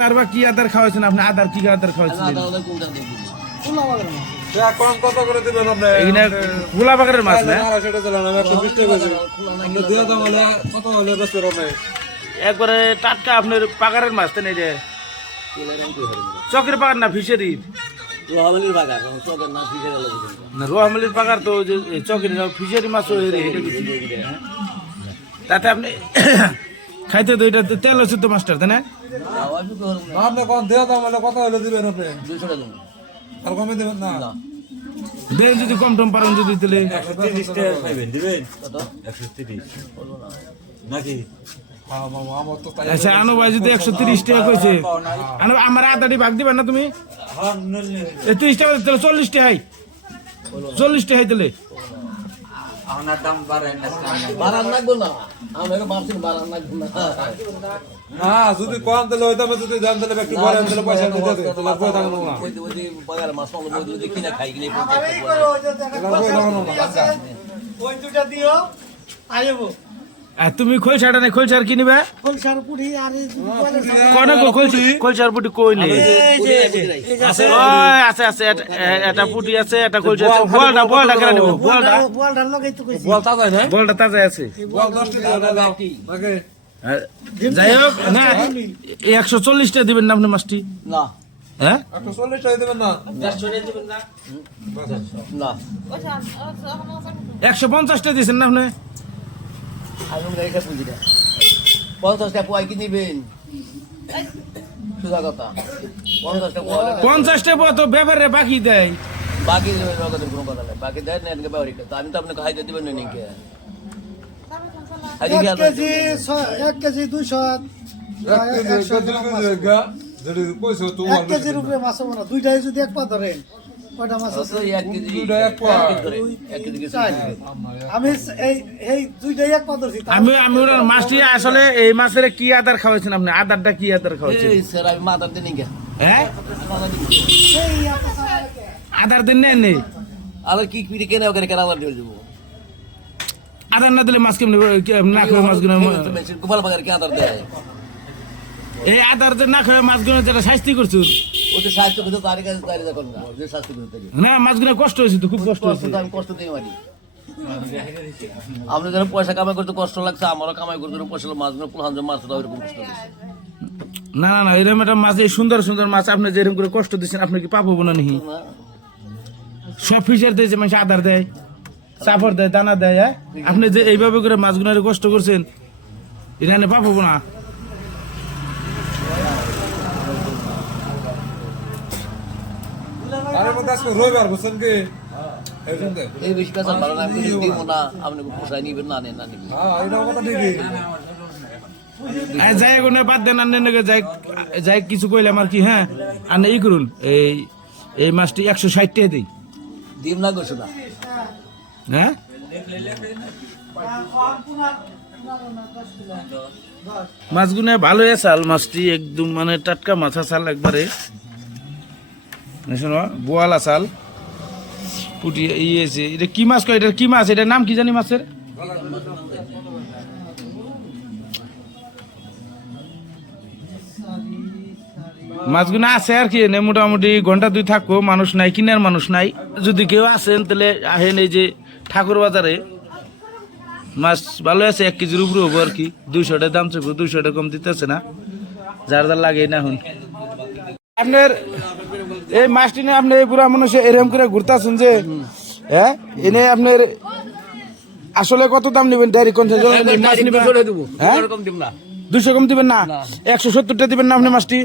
তারবা কি আদার খাওয়াইছেন আপনি? আদার কি আদার খাওয়াইছিলেন? কত করে দিবেন আপনি? এইখানে খোলা বাগানের মাছ না? কত হলে বেচবেন আপনি? একবারে টাটকা আপনার পাগারের মাছ তো নেই রে, চকের পাগার না ফিশারি না, রোহামালির পাগার তো যে চকের ফিশারি মাছ তাতে আপনি খাইতে তো এটা তেল হচ্ছে তো মাস্টার তাই না? আপনি কোন দেওয়া দাম হলে কত হলে দিবেন আপনি? আর কমে দিবেন না? দেন যদি কম টম পারেন যদি তাহলে 130 টাকা পাইবেন দিবেন 130 নাকি? আচ্ছা আনো ভাই যদি 130 টাকা কইছে আনো আমার আদাটি ভাগ দিবেন না তুমি? 30 টাকা তাহলে 40 টাকা 40 টাকা তাহলে আমার দাম বাড়ায় না বাড়ান লাগবো না, আমরা ভাবছি বাড়ান লাগবো না। না যদি কম দিলে ওই দামে যদি দাম দিলে একটু পরে দিলে পয়সা দিতে হবে, তাহলে পয়সা থাকবে না। ওই বাগার মাছ মাংস বই যদি কিনা খাই কিনে ওই দুটা দিও আইবো আর তুমি খোলসাটা নেই, খোলসার কি নিবে? ফুলসার পুরি আর কোন খোলসার পুটি কই নেই? আছে আছে এটা পুটি আছে, এটা খোলসা আছে। বলটা কেন নিব? বলটা লাগাই তো কইছি বল তাজা না? বলটা তাজা আছে। বল 10 টাকা দাও নাকি? যাই হোক না 140 টাকা দিবেন না আপনি মাছটি? না হ্যাঁ 140 টাকা দিবেন না? না 150 টাকা দিয়েছেন না আপনি? আমি রেখে বুঝি না 50 টাকা পোয়া কি নিবেন? সুদা কথা 50 টাকা পোয়া 50 টাকা তো ব্যাপারে বাকি দেয়। বাকি নগদ কোনো কথা নাই, বাকি দেয় না এনকে বাড়ি তো আমি তো আপনাকে খাইতে দিবেন না নাকি? আজকে 1 কেজি 200 1 কেজির উপরে মাছ হবে না, দুইটাই যদি এক পা ধরেন কয়টা মাছ আছে? আমি এই দুইটাই এক পা ধরছি। আমি ওনার মাছটি আসলে এই মাছের কি আদার খাওয়াইছেন আপনি? আদারটা কি আদার খাওয়াইছেন? স্যার আমি মাথা দিন নাকি? হ্যাঁ আদার দিন নেই আবার কি পিঠে কেনে ওখানে কেনা আবার দিয়ে দেবো? আদার না দিলে মাছ কেমন না খাওয়া মাছগুলো? গোপাল বাগার কি আদার দেয়? এই আদার যে না খাওয়া মাছগুলো যেটা শাস্তি করছো ওদের স্বাস্থ্য কিন্তু তারই কাছে তারই দেখুন না, যে স্বাস্থ্য কিন্তু তাকে না, মাছগুলো কষ্ট হয়েছে তো, খুব কষ্ট হয়েছে। আমি কষ্ট দিই মারি। আপনি যারা পয়সা কামাই করতে কষ্ট লাগছে, আমারও কামাই করতে পয়সা মাছগুলো পুরান মাছ ওইরকম কষ্ট দিচ্ছে। না না না এরকম একটা মাছ, এই সুন্দর সুন্দর মাছ আপনি যেরকম করে কষ্ট দিচ্ছেন, আপনি কি পাপ হবো না নাকি? সব ফিশার দিয়েছে মানুষ আদার দেয়, চাপড় দেয়, দানা দেয়। হ্যাঁ আপনি যে এইভাবে করে মাছগুলো কষ্ট করছেন, এটা পাপ হবো না? আরে মত আজকে রবিবার বুঝছেন কি? এই বেশি কাজ ভালো না, আমি দিব না, আপনি পোষায় নিবেন না নেন না নিবেন। হ্যাঁ এটা কথা ঠিকই। যাই কোনো বাদ দেন, আনেন যাই যাই কিছু কইলে আমার কি? হ্যাঁ আর ই করুন, এই মাছটি 160 টাকা দিই। ডিম না গোসো না হ্যাঁ মাছগুলো ভালো চাল, মাছটি একদম মানে টাটকা মাছা চাল একবারে, বোয়ালা চাল পুটি ইয়েছে। এটা কি মাছ কয়? এটা কি মাছ? এটার নাম কি জানি মাছের? মাছগুলো আছে আর কি, মোটামুটি ঘন্টা 2 থাকবো, মানুষ নাই, কিনার মানুষ নাই। যদি কেউ আসেন তাহলে আহেন, এই যে ঠাকুর বাজারে মাছ ভালো আছে, 1 কেজির উপরে হবো আর কি। 200 টাকা দাম চাইবো, 200 টাকা কম দিতেছে না, যার যার লাগে না। এখন আপনার এই মাছটি নিয়ে আপনি পুরা মানুষ এরকম করে ঘুরতেছেন যে, হ্যাঁ এনে আপনার আসলে কত দাম নেবেন? ডাইরেক্ট কোন মাছ নেবেন? হ্যাঁ 200 কম দিবেন না, 170 টাকা দিবেন না আপনি মাছটি?